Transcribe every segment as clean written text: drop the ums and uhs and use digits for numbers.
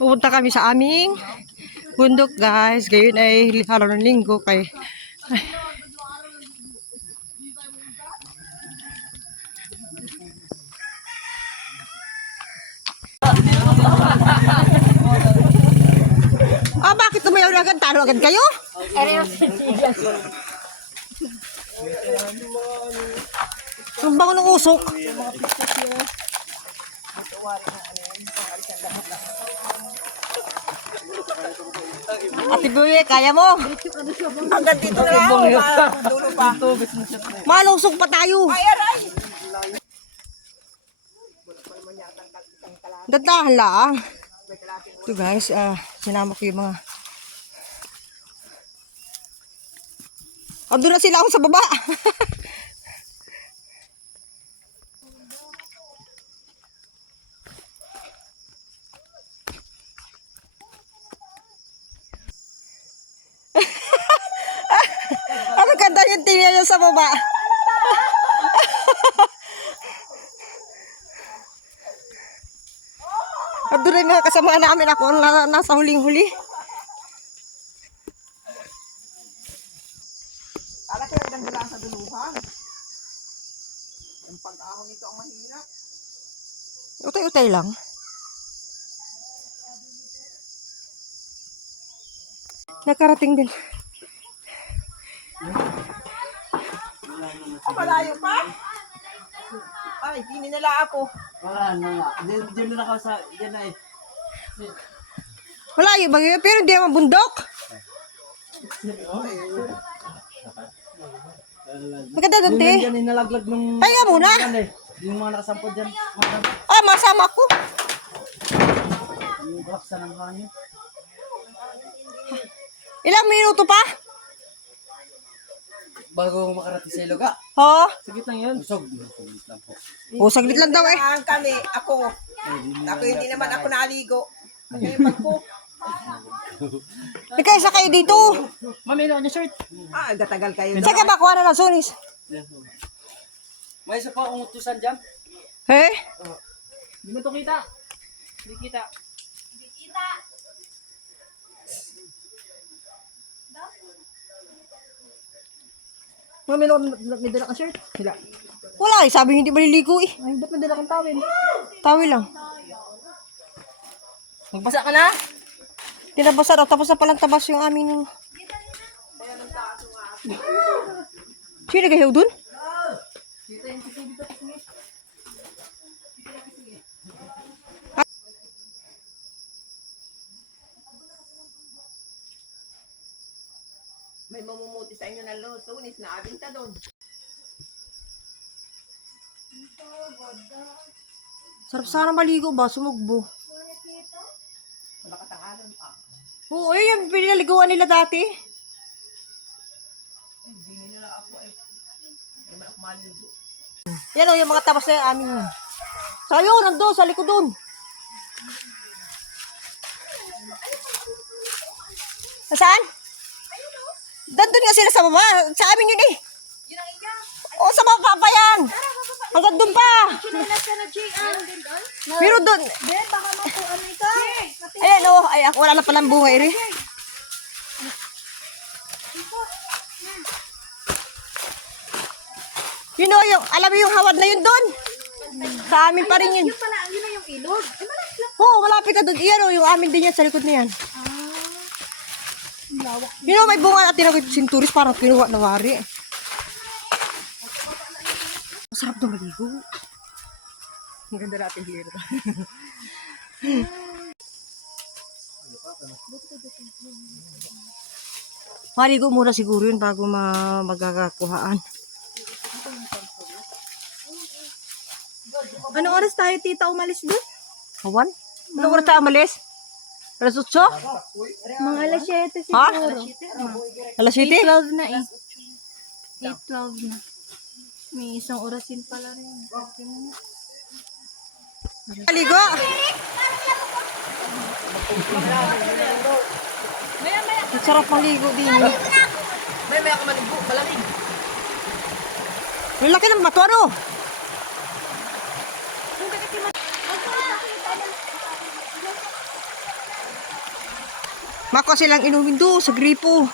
Pupunta kami sa aming bundok, guys. Ngayon ay araw ng linggo kay bakit tumayaw na agad? Talo agad kayo? Ang bango ng usok. Ate Buye, kaya mo? Hanggang dito na lang. Dulo pa. Malusog pa tayo. Ay, aray! Dadahan lang. Ito guys, sinama ko yung mga... Ando na sila ako sa baba. Ano ganda yung tingnan niya sa baba? Ando na yung mga kasama namin, ako nasa huling-huli. Kala kayo nagdala sa duluhan. Ang pag-ahon nito ang mahirap. Utay-utay lang. Nakarating din. Malayo pa? Ay, hindi nila ako. Wala na nga. Diyan na ako sa... Yan na eh. Malayo ba yun? Pero hindi naman bundok. Maganda doon, te. Yan ay nalaglag nung... Tayo muna. Yung mga nakasampod dyan. Masama ko. Yung baksa ng hangin. Ilang minuto pa? Bago makarating sa Iloga. Oo. Saglit lang yan. Usog. Saglit lang po. Saglit lang daw eh. Kailangan kami, ako. Ako hindi naman ako naligo. Ngayon pag ko. Ikaw isa kayo dito. Mami, ano yung shirt? Gatagal kayo. Saan ka ba kuha na ng sunis? May isa pa akong utusan dyan. Eh? Hindi mo ito kita. Hindi kita. Mami, may dala ka shirt? Wala eh. Sabi hindi maliligo eh. Ay, ba't may dala kang tawin? Tawil lang. Magbasa ka na? Tinabasa daw. Tapos na palang tabas yung amin. Sino nagayaw dun? May mamumuti sa inyo ng lusunis na abinta doon. Sarap sana maligo ba? Sumugbo. Wala ka tangalan pa. Oo, yun yung pinaliguan nila dati. Hindi nila ako eh. Hindi naman ako maligo. Yan o, yung mga tabas na amin. Sayo, nandun, sa likod dun. Saan? Nandun nga sila sa baba. Sa amin yun eh. Yun ang iya. O, sa baba pa yan. Hanggang dun pa. Pero dun. Ben, baka mapuan ito. Ayan o, ay, wala na palang bunga iri. Yun o, yung, alam mo yung hawad na yun dun. Sa amin pa rin yun. Yun pala, yun na yung ilog. Eh, malaki lang. Oo, malapit na dun. Iyan o, yung amin din yan sa likod na yan. Yun o, may bunga na tinagay sinturis, parang kinuha na wari. Masarap na maligo. Ang ganda natin hero. Maligo muna siguro yun bago magkakakuhaan. Anong oras tayo, tita, umalis doon? Awan? Anong oras tayo umalis? Alas 8? Mga alas 7 Ha? siguro. Alas 7? 8:12 na eh. 8:12 na. May isang orasin pala rin. Maligo! Ang sarap maligo din. May ako maligo, malamig. Ang laki ng bato, ano? Mako silang inumin do sa gripo.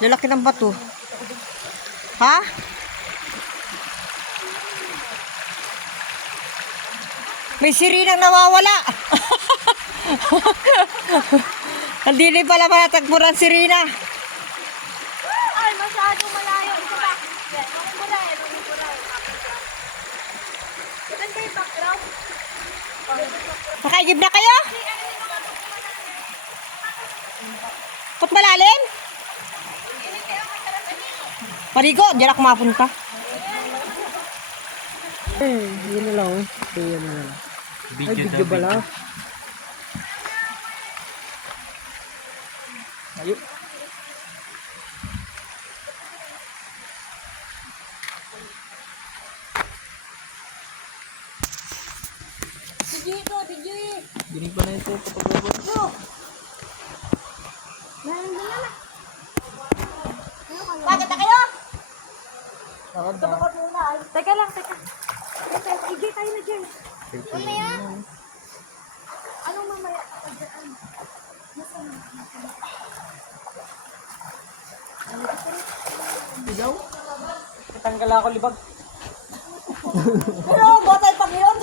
Lalaki ng bato. Ha? May sirinang nawawala. Hindi rin pala matatagpo ng sirina. Ay, masyado malayo. Ito ba? Yan, makukuray. Maganda yung background. Nakaigib na kayo? Ba't malalim? Parigo, diyan ako mapunta. Yun na lang. Yun na lang. Video pala. Ayun. Video ito, video eh. Ginig pa na ito kapag labas. Bakit na kayo? Lakad na. Teka lang, teka. Igi tayo na dyan. Mamaya. Anong mamaya? Sigaw? Katanggal ako libag. Pero, botay pag yun.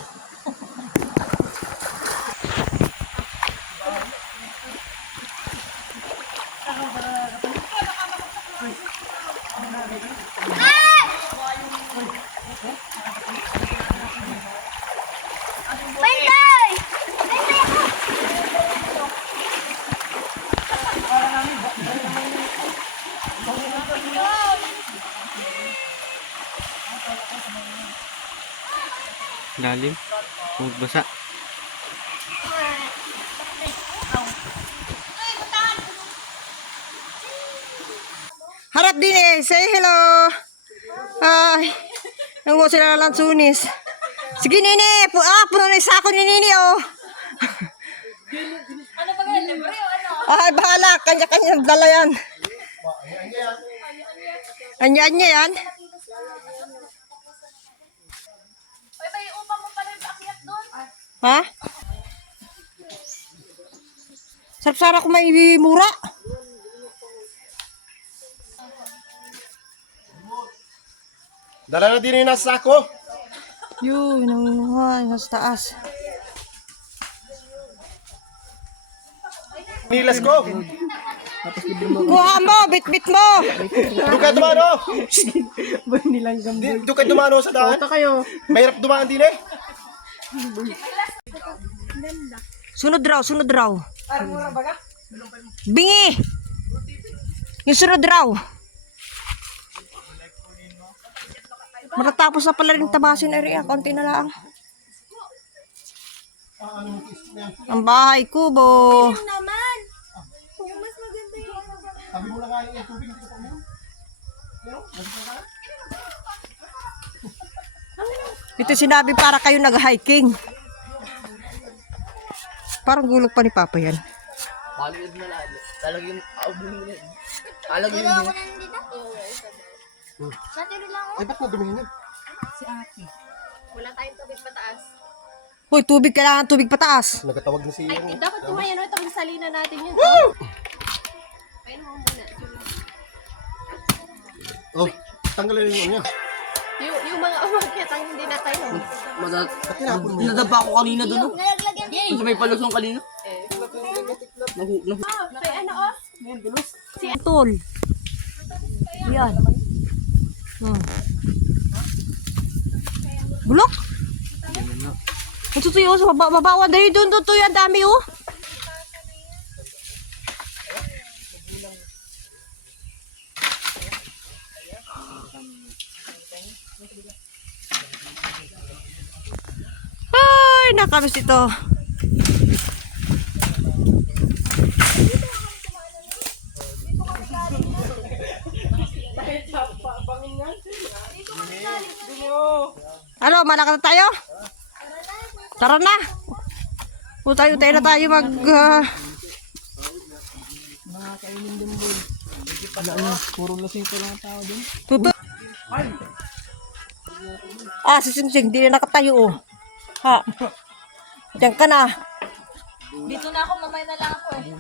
Bantay! Bantay ako! Lalim. Magbasa. Harap din eh. Say hello. Ay. Nanggo sila ng lansunis. Sige, Nini. Puno na yung sako ni Nini, oh. Ano ba ganyan? Libre o ano? Ay, bahala. Kanya-kanya dala yan. Anya-anya yan. Ay, may upa mo pala yung paakyat doon. Ha? Sarap sana kung may mura. Dala na din yung nasa sako. Yun, nangunuhan. Nasa taas. Nilas ko. Kuha mo, bit-bit mo. Doon kayo dumano. Doon kayo dumano sa daan. Mahirap dumaan din eh. Sunod raw. Bingi. Yung sunod raw. Matatapos na pala rin tabasin area. Konti na lang. Ang bahay kubo. Naman! Yung mas maganda yung Sabi mo na nga yung tubig dito pa mo. Ito sinabi para kayo nag-hiking. Parang gulog pa ni Papa yan. Baligid na lang. Talagyan. Alagyan Dito mo. ako nandito? Sa tiro lang ako. Ay, ba't nadumihin yan? Wala tayong tubig pataas. Hoy, tubig, kailangan tubig pataas. Nagatawag na si Ay, yung... dapat kumain no? Itong salina natin yun. Kain mo muna. Oh, tanggalin yung niya. Yung mga umakyat ang hindi na tayo. Ba't tinapon mo yan? Nadaba ako kanina doon. Yung nalaglagan. Sa may palusong kanina. Kay ano oh? Tol. Yan. Bulok? Ito yun, sa babawan dali doon tuyo, ang dami oh. Ay, nakamiss ito. Ano, malakad na tayo? Tara na. Tayo na tayo mag... Puro lasing pa lang ang tao dun. Tuto. Ah, si Singsing, di na nakatayo oh. Ha. Diyan ka na. Dito na ako, mamay na lang ako eh.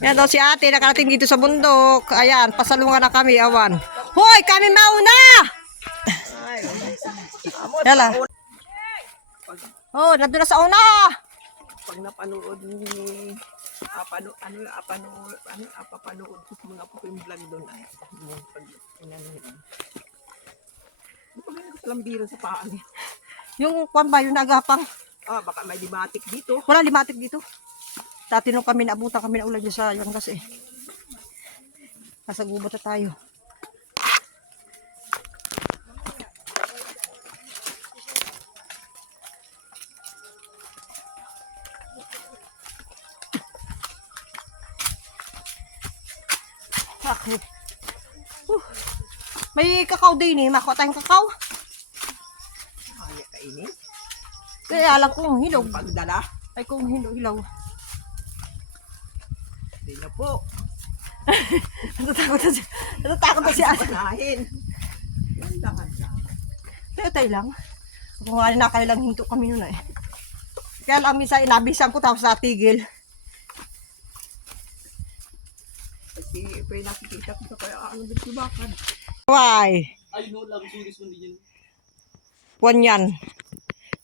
Yan daw si ate, nakarating dito sa bundok. Ayan, pasalungan na kami, awan. Hoy, kami mauna! Yala. Oh, nandun na sa una. Pag napanood ni papanood ko mga po yung vlog doon ay yung pag inano yun. Di ba ganun lang biro sa paa niya? Yung kwan ba, yung nagapang. Ah, baka may dimatik dito. Wala limatik dito. Dati nung kami naabutan kami na ulan dyan sa Yongas eh. Nasa gubat na tayo. Ako. May kakao din eh. Makuha tayong kakao. Ay, kainin. Kaya alam kong hilog. Pagdala. Ay kung hilaw. Hindi na po. Natatakot na si ate. Panahin. Yan lang. Tayo lang. Kung nga nakailang hinto kami nun eh. Kaya lang minsan inabisan ko tapos natigil. Kasi pwede nakikita ko sa kaya ano dito yung bakad. Why? Ay, no, lang sulis mo din yan. One yan.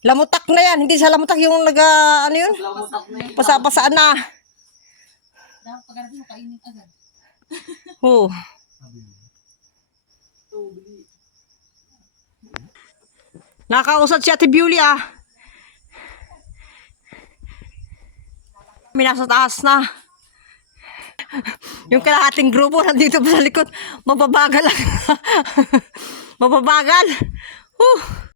Lamutak na yan. Hindi sa lamutak yung ano yun? Lamutak na yun. Pasapasaan na. Dapat pagkarating mo kainin agad. Oh. Nakausad si Ate Beauty ah. Kami nasa taas na. Yung kalahating grupo nandito pa sa likod. Mababagal lang. Mababagal.